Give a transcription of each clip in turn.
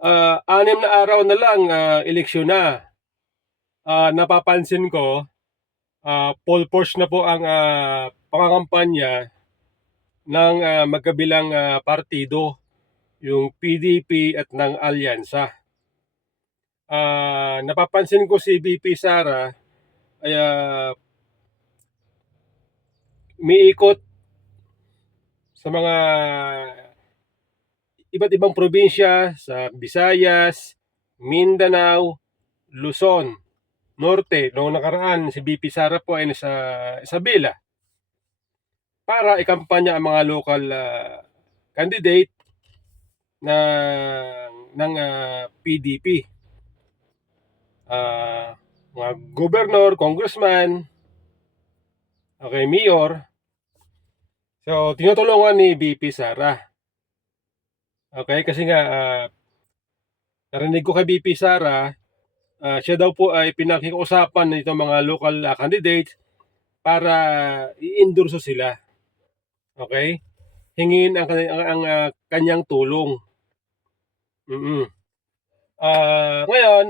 6 na araw na lang, eleksyon na. Napapansin ko, full force na po ang pangangampanya ng magkabilang partido, yung PDP at ng Alyansa. Napapansin ko si VP Sara ay umiikot sa mga iba't ibang probinsya sa Visayas, Mindanao, Luzon, Norte. Noong nakaraan, si VP Sara po ay nasa Isabela para ikampanya ang mga local candidate ng PDP. Mga governor, congressman, okay, mayor. So, tinutulungan ni VP Sara. Okay, kasi nga, narinig ko kay VP Sara, siya daw po ay pinakiusapan nito mga local candidates para i-endorso sila. Okay? Hingin ang kanyang tulong. Ngayon,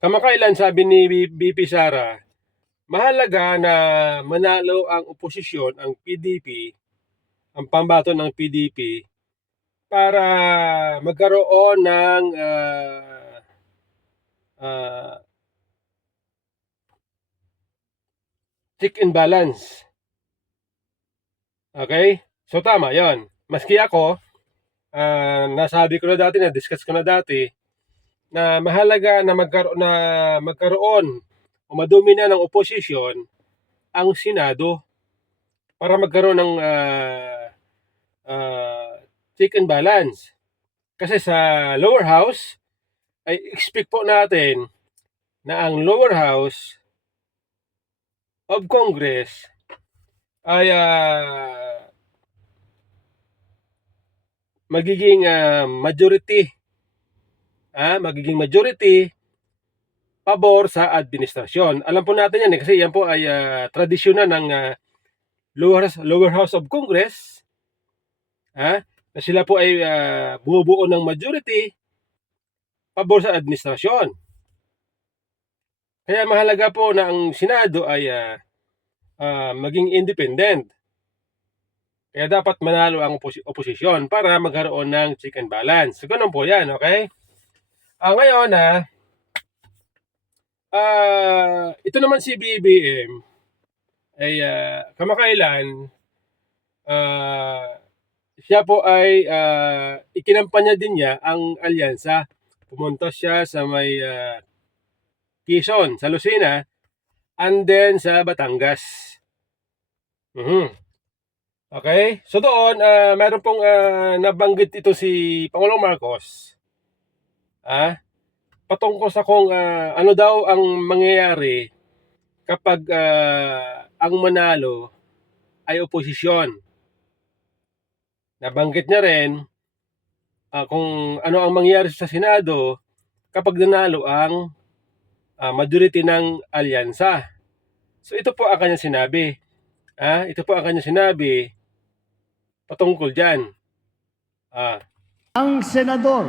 kamakailan sabi ni VP Sara, mahalaga na manalo ang oposisyon, ang PDP, ang pambato ng PDP, para magkaroon ng check and balance. Okay? So tama, yon. Maski ako, nasabi ko na dati, na-discuss ko na dati, na mahalaga na magkaroon o madumina ng oposisyon ang Senado para magkaroon ng check and balance. Kasi sa lower house, ay expect po natin na ang lower house of Congress ay magiging majority pabor sa administrasyon. Alam po natin yan kasi yan po ay tradisyon na ng lower house of Congress, na sila po ay bumubuo ng majority pabor sa administrasyon. Kaya mahalaga po na ang Senado ay maging independent. Kaya dapat manalo ang oposisyon para magkaroon ng check and balance. So, ganun po yan, okay? Ngayon, ito naman si BBM ay kamakailan, siya po ay ikinampanya din niya ang alyansa. Pumunta siya sa may Quezon, sa Lucena, and then sa Batangas. Okay? So doon, meron pong nabanggit ito si Pangulong Marcos. Patungkol sa kung ano daw ang mangyayari kapag ang manalo ay oposisyon. Nabanggit niya rin kung ano ang mangyayari sa Senado kapag nanalo ang majority ng alyansa. So ito po ang kanyang sinabi. Ito po ang kanyang sinabi patungkol dyan. Ang senador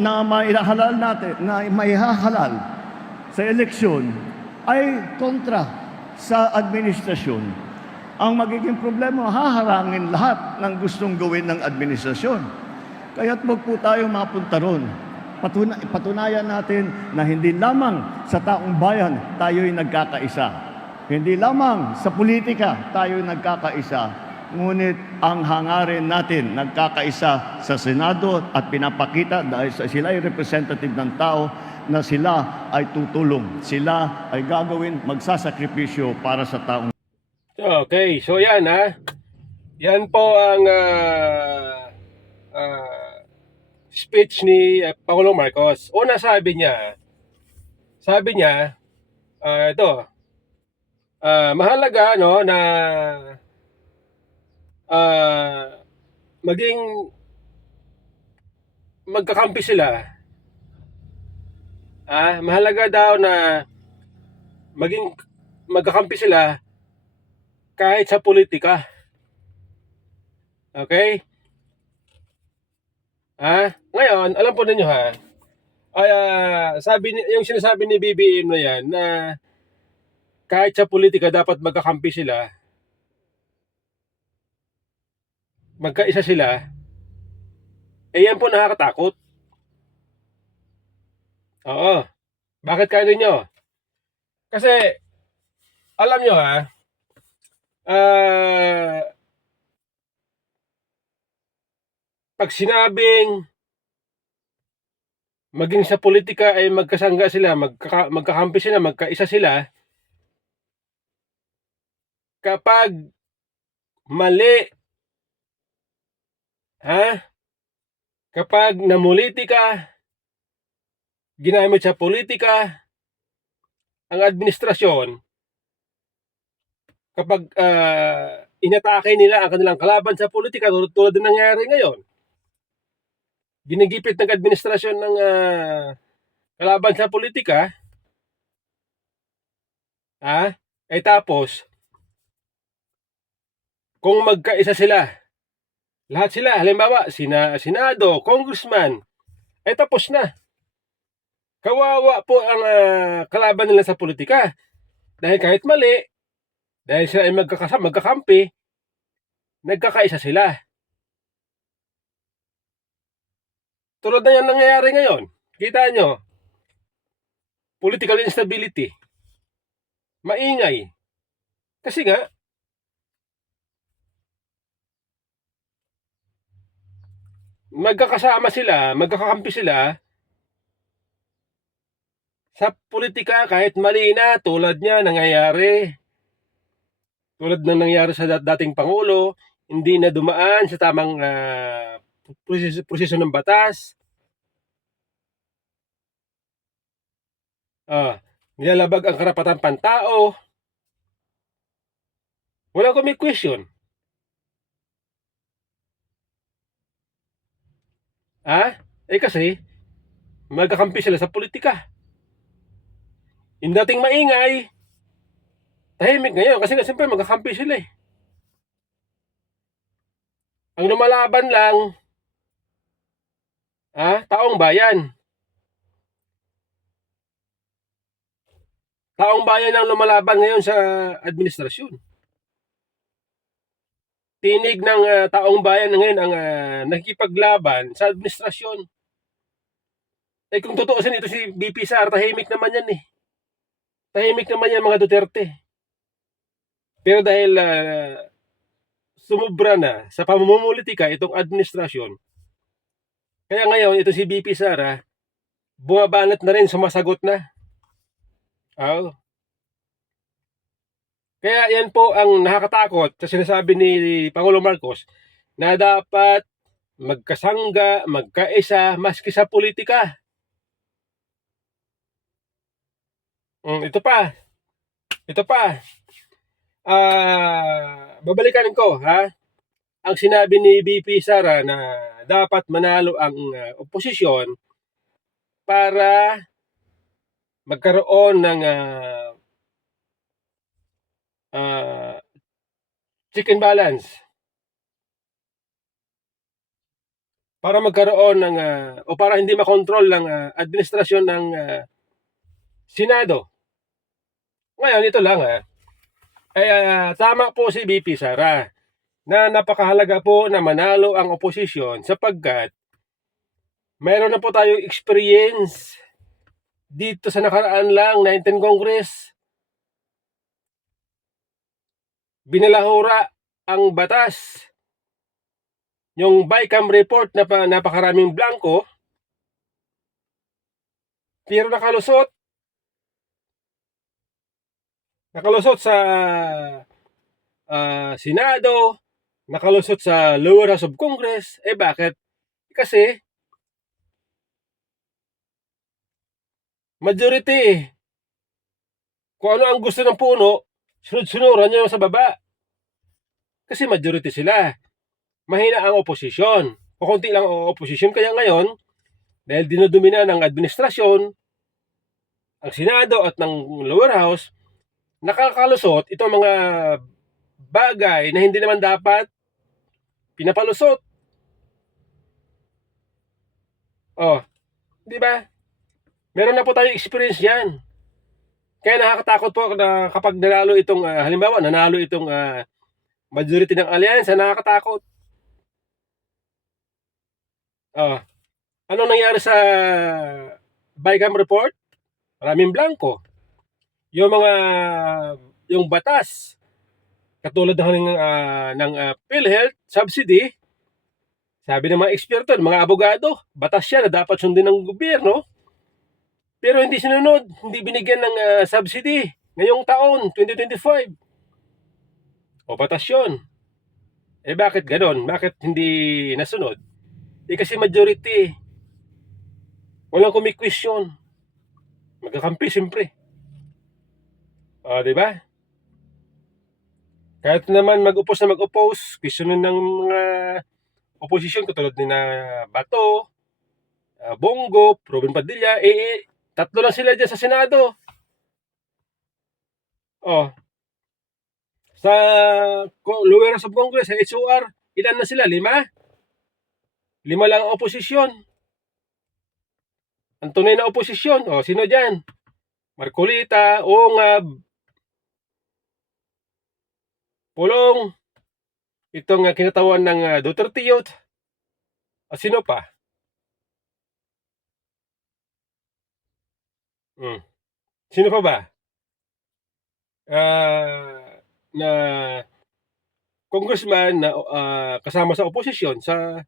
na maihahalal natin, na maihahalal sa eleksyon ay kontra sa administrasyon. Ang magiging problema, haharangin lahat ng gustong gawin ng administrasyon. Kaya't wag po tayo mapunta ron. Patunayan natin na hindi lamang sa taong bayan tayo'y nagkakaisa. Hindi lamang sa politika tayo'y nagkakaisa. Ngunit ang hangarin natin nagkakaisa sa Senado at pinapakita dahil sila ay representative ng tao na sila ay tutulong. Sila ay gagawin, magsasakripisyo para sa taong. Okay, so yan Yan po ang speech ni Pangulong Marcos. Una sabi niya, ito, mahalaga na maging magkakampi sila. Mahalaga daw na maging magkakampi sila kahit sa politika. Okay? Ngayon, alam po ninyo ay yung sinasabi ni BBM na yan na kahit sa politika dapat magkakampi sila, magkaisa sila, yan po nakakatakot. Oo. Bakit kaya ninyo? Kasi, alam nyo ah, pag sinabing maging sa politika ay magkasangga sila, magkakampi sila, magkaisa sila, kapag mali, kapag namuliti ka, ginamit sa politika, ang administrasyon, kapag inatake nila ang kanilang kalaban sa politika, tulad ng nangyari ngayon, ginigipit ng administrasyon ng kalaban sa politika, tapos, kung magkaisa sila, lahat sila, halimbawa, Senado, Congressman, tapos na. Kawawa po ang kalaban nila sa politika. Dahil kahit mali, dahil sila ay magkakampi, nagkakaisa sila. Tulad na yan nangyayari ngayon. Kita nyo, political instability. Maingay. Kasi nga, magkakasama sila, magkakakampi sila sa politika kahit mali na, tulad niya nangyayari. Tulad ng nangyari sa dating Pangulo, hindi na dumaan sa tamang proseso ng batas. Nilalabag ang karapatan pantao. Wala ko may question. Kasi magkakampi sila sa politika. Yung dating maingay, tahimik ngayon kasi siyempre magkakampi sila eh. Ang lumalaban lang, taong bayan. Taong bayan ang lumalaban ngayon sa administrasyon. Tinig ng taong bayan ngayon ang nakikipaglaban sa administrasyon. Kung tutuusin ito si BP Sara, tahimik naman yan eh. Tahimik naman yan mga Duterte. Pero dahil sumubra na sa pamumulitika itong administrasyon, kaya ngayon ito si BP Sara, bumabanat na rin, sumasagot na. Kaya yan po ang nakakatakot sa sinasabi ni Pangulo Marcos na dapat magkasangga, magkaisa, maski sa politika. Ito pa. Babalikan ko ang sinabi ni BP Sara na dapat manalo ang oposisyon para magkaroon ng check and balance. Para magkaroon ng o para hindi makontrol ng administrasyon ng Senado. Ngayon ito lang tama po si BP Sara na napakahalaga po na manalo ang oposisyon sapagkat mayroon na po tayong experience dito sa nakaraan lang 19 Congress. Binalahura ang batas. Yung BICAM report na napakaraming blanco, pero nakalusot sa Senado, nakalusot sa lower house of Congress. Bakit? Kasi majority. Kung ano ang gusto ng puno, sunod-sunuran niya sa baba. Kasi majority sila. Mahina ang oposisyon. Kukunti lang ang oposisyon. Kaya ngayon, dahil dinodumina ng administrasyon, ang Senado at ng lower house, nakakalusot itong mga bagay na hindi naman dapat pinapalusot. Oh, di ba? Meron na po tayong experience yan. Kaya nakakatakot po na kapag nanalo itong, halimbawa, nanalo itong majority ng alyansa, nakakatakot. Oh, anong nangyari sa BICAM report? Maraming blanco. Yung batas, katulad ng PhilHealth subsidy, sabi ng mga eksperto, ng mga abogado, batas siya na dapat sundin ng gobyerno, pero hindi sinunod, hindi binigyan ng subsidy ngayong taon, 2025. O batas yun. Eh bakit ganon? Bakit hindi nasunod? Eh kasi majority. Walang kumikwestiyon. Magkakampi siyempre. O, di ba? Kahit naman mag-oppose, questionin ng mga opposition katulad ni na Bato, Bongo, Ruben Padilla, tatlo lang sila dyan sa Senado. Oh, sa lower house of Congress, sa HOR, ilan na sila? 5? 5 lang ang oposisyon. Ang tunay na oposisyon, sino dyan? Marcolita, Ongab, Pulong, itong kinatawan ng Duterte Youth. Sino pa? Sino pa ba? Na congressman na kasama sa oposisyon sa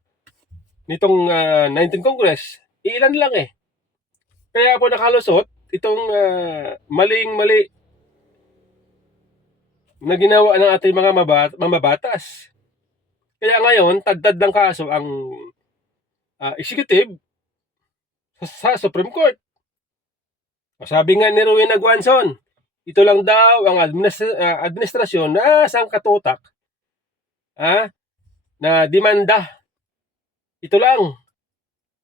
nitong 19th Congress, ilan lang eh. Kaya po nakalusot itong maling-mali na ginawa ng ating mga mamabatas. Kaya ngayon, tagdad ng kaso ang executive sa Supreme Court. Sabi nga ni Rowena Guanzon, ito lang daw ang administrasyon na sangkatutak na demanda. Ito lang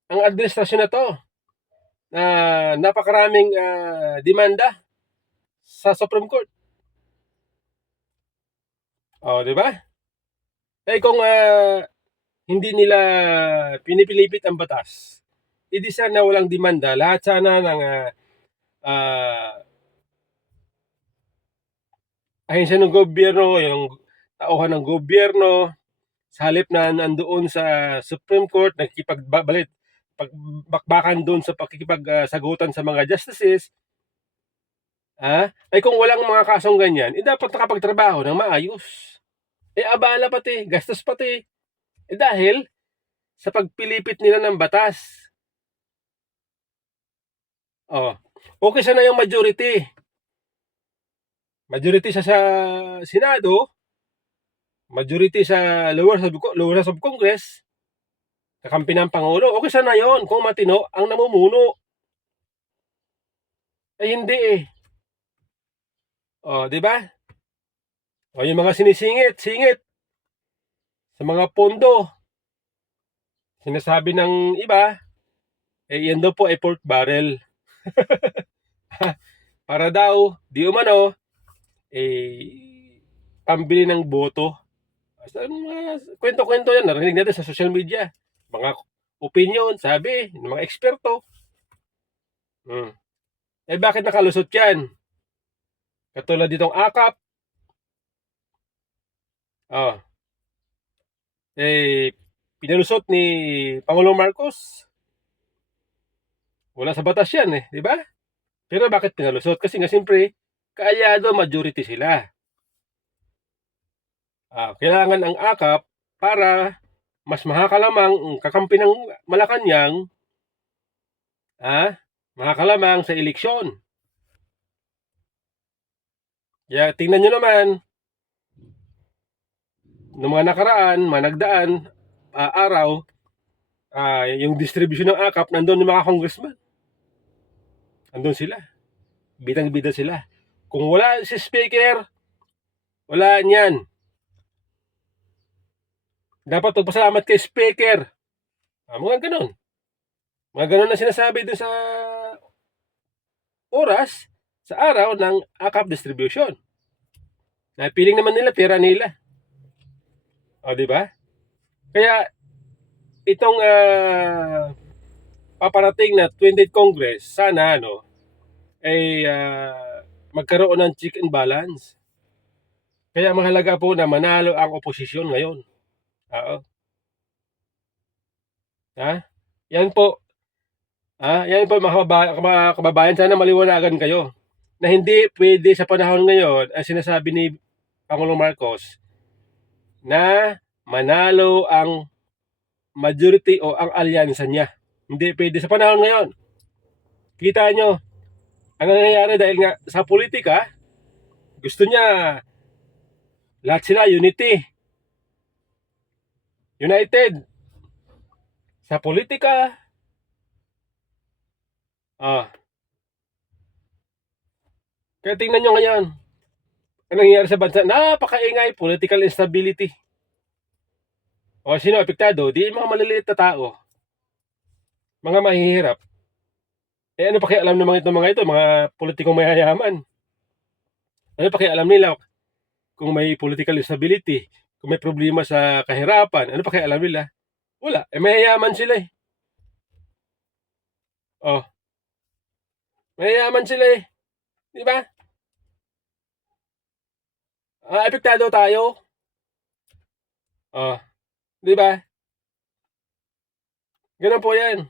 ang administrasyon na to na napakaraming demanda sa Supreme Court. Di ba? Kung hindi nila pinipilipit ang batas, hindi sana walang demanda. Lahat sana ng ahensya ng gobyerno, yung tauhan ng gobyerno, sa halip na nandoon sa Supreme Court, pagbakbakan doon sa pakikipagsagutan sa mga justices, ay kung walang mga kasong ganyan, dapat nakapagtrabaho ng maayos. Abala pati, gastos pati. Dahil sa pagpilipit nila ng batas. Okay sana yung majority. Majority sa Senado, majority sa lower house of Congress, kakampi ng Pangulo. Okay sana yon kung matino ang namumuno. Hindi eh. Di ba? Yung mga singit sa mga pondo, sinasabi ng iba, yan daw po ay pork barrel. Para daw, di umano, pambili ng boto. Kwento-kwento yan, narinig natin sa social media. Mga opinion, sabi, ng mga eksperto. Bakit nakalusot yan? Katulad ditong AKAP, pinalusot ni Pangulong Marcos. Wala sa batas yan eh, di ba? Pero bakit pinalusot? Kasi nga siyempre, kaalyado majority sila. Kailangan ang AKAP para mas makakalamang ang kakampi ng Malacanang, makakalamang sa eleksyon. Kaya tingnan nyo naman, noong mga nakaraan, nagdaan araw, yung distribution ng AKAP, nandun yung mga congressman. Nandun sila. Bidang-bida sila. Kung wala si speaker, wala niyan. Dapat magpasalamat kay speaker. Mga ganun. Mga ganun na sinasabi dun sa oras, sa araw ng AKAP distribution. Napiling naman nila, pera nila. Di ba? Kaya itong paparating na 20th Congress, sana ay magkaroon ng check and balance. Kaya mahalaga po na manalo ang oposisyon ngayon. Oo. Yan po. Yan po mga kababayan, sana maliwanagan kayo na hindi pwede sa panahon ngayon ang sinasabi ni Pangulong Marcos na manalo ang majority o ang alyansa niya. Hindi pwede sa panahon ngayon. Kita nyo, ang nangyayari dahil nga sa politika, gusto niya lahat sila united. Sa politika, kaya tingnan nyo ngayon, ang nangyayari sa bansa, napakaingay, political instability. O sino apektado? Di mga maliliit na tao. Mga mahihirap. Ano pakialam ng mga ito, mga politikong mayayaman? Ano pakialam nila kung may political instability, kung may problema sa kahirapan? Ano pakialam nila? Wala. Mayayaman sila eh. Mayayaman sila eh. Di ba? Apektado tayo. Di ba? Ganun po yan.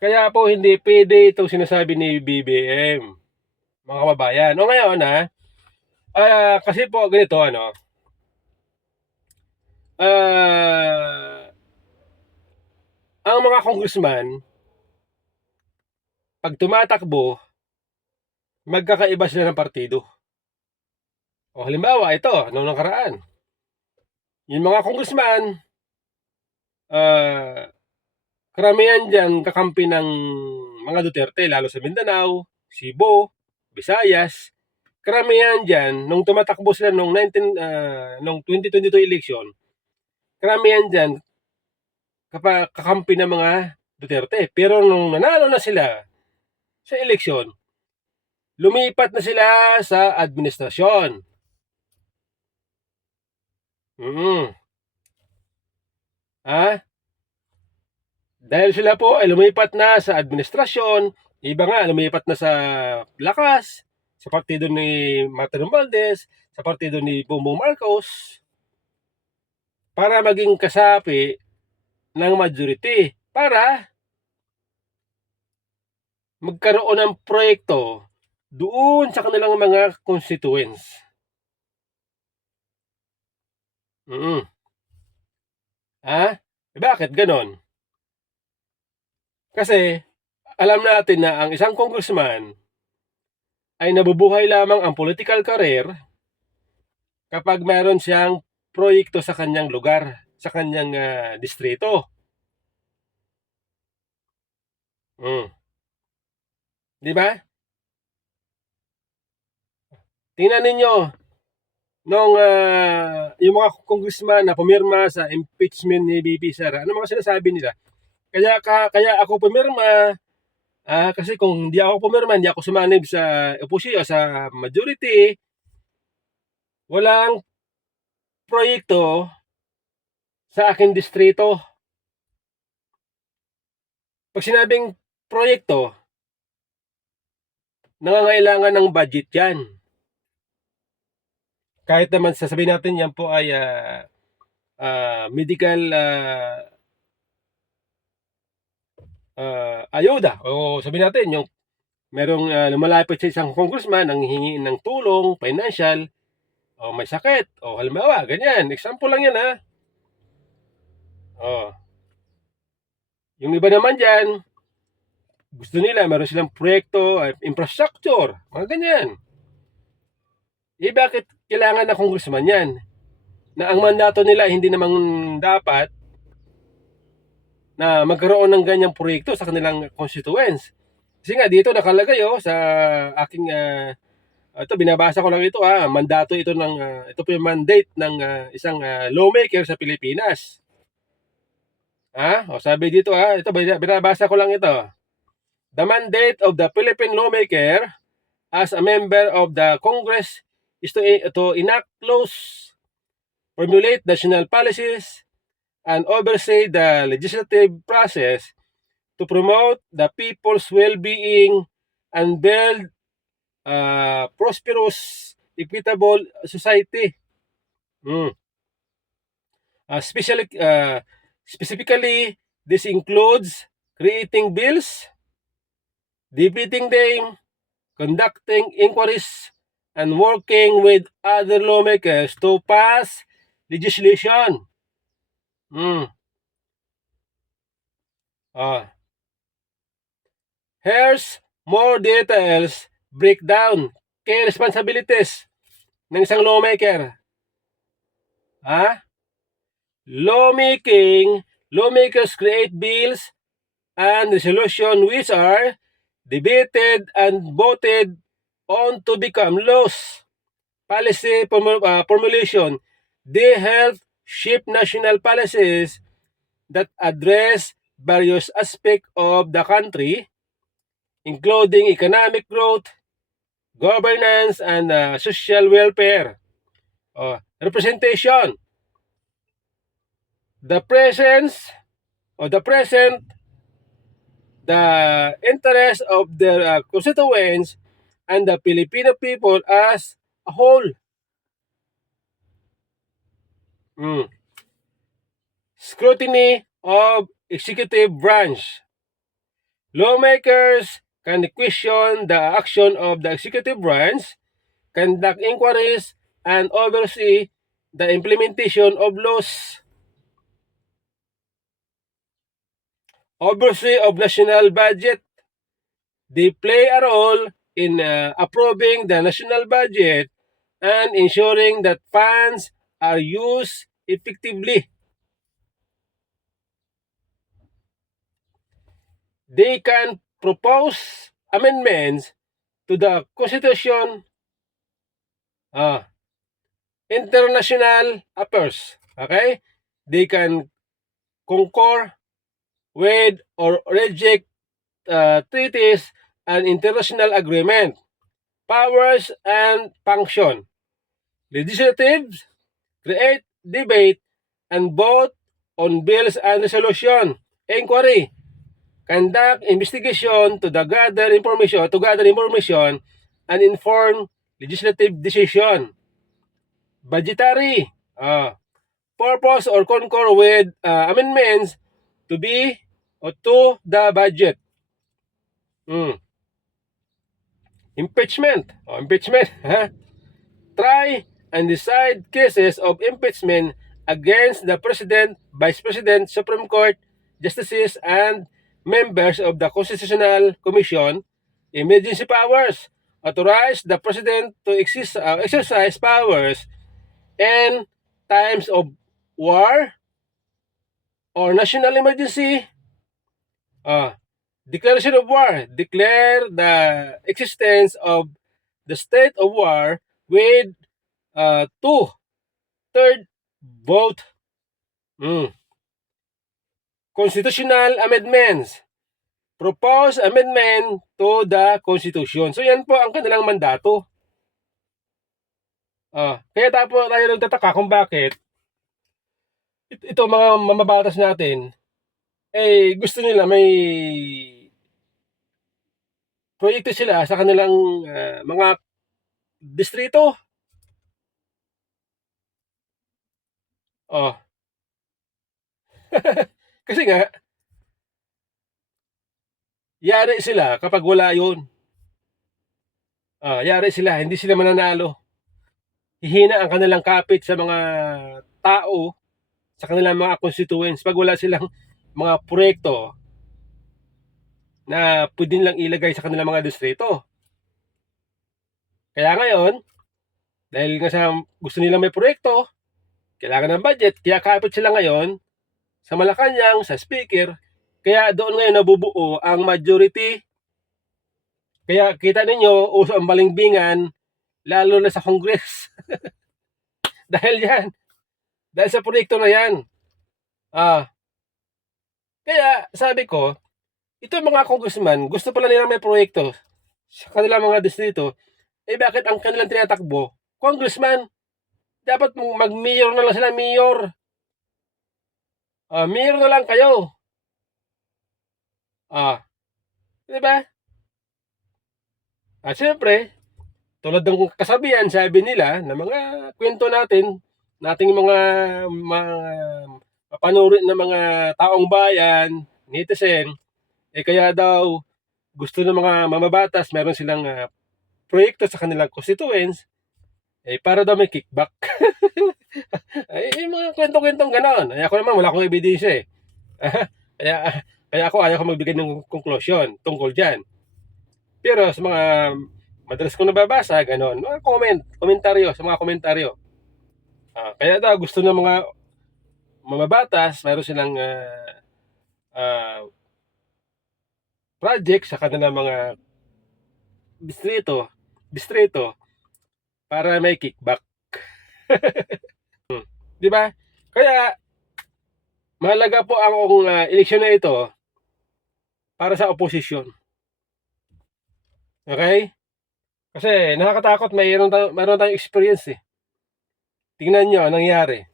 Kaya po hindi pwede itong sinasabi ni BBM, mga kababayan. O ngayon kasi po ganito ang mga congressman, pag tumatakbo, magkakaiba sila ng partido. O halimbawa, ito, noong nakaraan, yung mga congressman, karamihan dyan kakampi ng mga Duterte, lalo sa Mindanao, Cebu, Visayas. Karamihan dyan, nung tumatakbo sila nung 2022 election, karamihan dyan kakampi ng mga Duterte. Pero nung nanalo na sila sa eleksyon, lumipat na sila sa administrasyon. Dahil sila po ay lumipat na sa administrasyon, iba nga lumipat na sa Lakas, sa partido ni Martin Romualdez, sa partido ni Bongbong Marcos, para maging kasapi ng majority, para magkaroon ng proyekto doon sa kanilang mga constituents. Bakit ganon? Kasi alam natin na ang isang congressman ay nabubuhay lamang ang political career kapag mayroon siyang proyekto sa kanyang lugar, sa kanyang distrito. Di ba? Tingnan ninyo, nung yung mga congressman na pumirma sa impeachment ni BP Sara, ano mga sinasabi nila? Kaya ako pumirma, kasi kung hindi ako pumirma, hindi ako sumanib sa opposition, sa majority, walang proyekto sa aking distrito. Pag sinabing proyekto, nangangailangan ng budget yan. Kahit naman sasabihin natin yan po ay medical ayuda, o sabihin natin yung merong lumalapit sa isang congressman nang hihingi ng tulong, financial, o may sakit, o halimbawa, ganyan. Example lang yan Yung iba naman dyan, gusto nila, meron silang proyekto, infrastructure, mga ganyan. Bakit kailangan na congressman yan? Na ang mandato nila hindi namang dapat na magkaroon ng ganyang proyekto sa kanilang constituents. Kasi nga dito nakalagay sa aking ito binabasa ko lang ito mandato ito ng ito po yung mandate ng isang lawmaker sa Pilipinas. Sabi dito ito binabasa ko lang ito. The mandate of the Philippine lawmaker as a member of the Congress is to enact laws, formulate national policies, and oversee the legislative process to promote the people's well-being and build prosperous, equitable society. Specifically, this includes creating bills, debating them, conducting inquiries, and working with other lawmakers to pass legislation. Here's more details breakdown kay responsibilities ng isang lawmaker. Lawmakers create bills and resolution which are debated and voted on to become laws. Policy formulation. They help shape national policies that address various aspects of the country, including economic growth, governance, and social welfare. Representation. The interest of their constituents and the Filipino people as a whole. Scrutiny of executive branch. Lawmakers can question the action of the executive branch, conduct inquiries, and oversee the implementation of laws. Oversee of national budget. They play a role in approving the national budget and ensuring that funds are used effectively. They can propose amendments to the Constitution, international affairs. Okay? They can concur with or reject treaties and international agreement. Powers and function. Legislatives create, debate, and vote on bills and resolution. Inquiry. Conduct investigation to gather information and inform legislative decision. Budgetary. Purpose or concur with amendments to the budget. Impeachment. Try and decide cases of impeachment against the President, Vice President, Supreme Court, Justices, and members of the Constitutional Commission. Emergency powers. Authorize the President to exercise powers in times of war or national emergency. Declaration of war. Declare the existence of the state of war with 2/3 vote. Constitutional amendments. Propose amendment to the Constitution. So yan po ang kanilang mandato. Kaya tayo nagtataka kung bakit ito mga mamabatas natin gusto nila may proyekto sila sa kanilang mga distrito. Kasi nga, yari sila kapag wala yun. Yari sila, hindi sila mananalo. Hihina ang kanilang kapit sa mga tao, sa kanilang mga constituents pag wala silang mga proyekto na pwede nilang ilagay sa kanilang mga distrito. Kaya ngayon, dahil nga sa gusto nilang may proyekto, kailangan ng budget, kaya kapit sila ngayon sa Malacanang, sa speaker, kaya doon ngayon nabubuo ang majority. Kaya kita ninyo, uso ang balingbingan, lalo na sa Congress. Dahil yan, dahil sa proyekto na yan. Kaya sabi ko, ito mga congressman, gusto pala nila may proyekto sa kanilang mga distrito, bakit ang kanilang tinatakbo? Congressman, dapat mag-mayor na lang sila, mayor. Mayor na lang kayo. Ah, 'di ba? At siyempre, tulad ng kasabihan, sabi nila na mga kwento nating mga mapanuri ng mga taong bayan, netizen, kaya daw gusto ng mga mamabatas meron silang proyekto sa kanilang constituents, para daw may kickback. Yung mga kwento-kwentong gano'n. Ako naman wala akong ebidensya eh. kaya, kaya ako ayaw ko magbigay ng conclusion tungkol dyan. Pero sa mga madalas kong nababasa, gano'n, mga komentaryo, sa mga komentaryo. Kaya daw gusto ng mga mamabatas, mayroon silang ah, project sa kanilang mga distrito para may kickback. 'Di ba? Kaya mahalaga po ang eleksyon na ito para sa oposisyon. Okay? Kasi nakakatakot, mayroon tayong experience eh. Tingnan nyo anong nangyari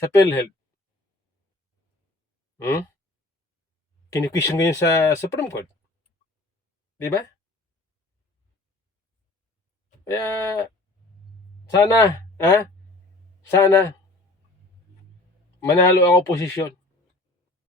sa PhilHealth. Hmm? Kini-question ngayon sa Supreme Court. Di ba? Kaya sana, sana manalo ang oposisyon.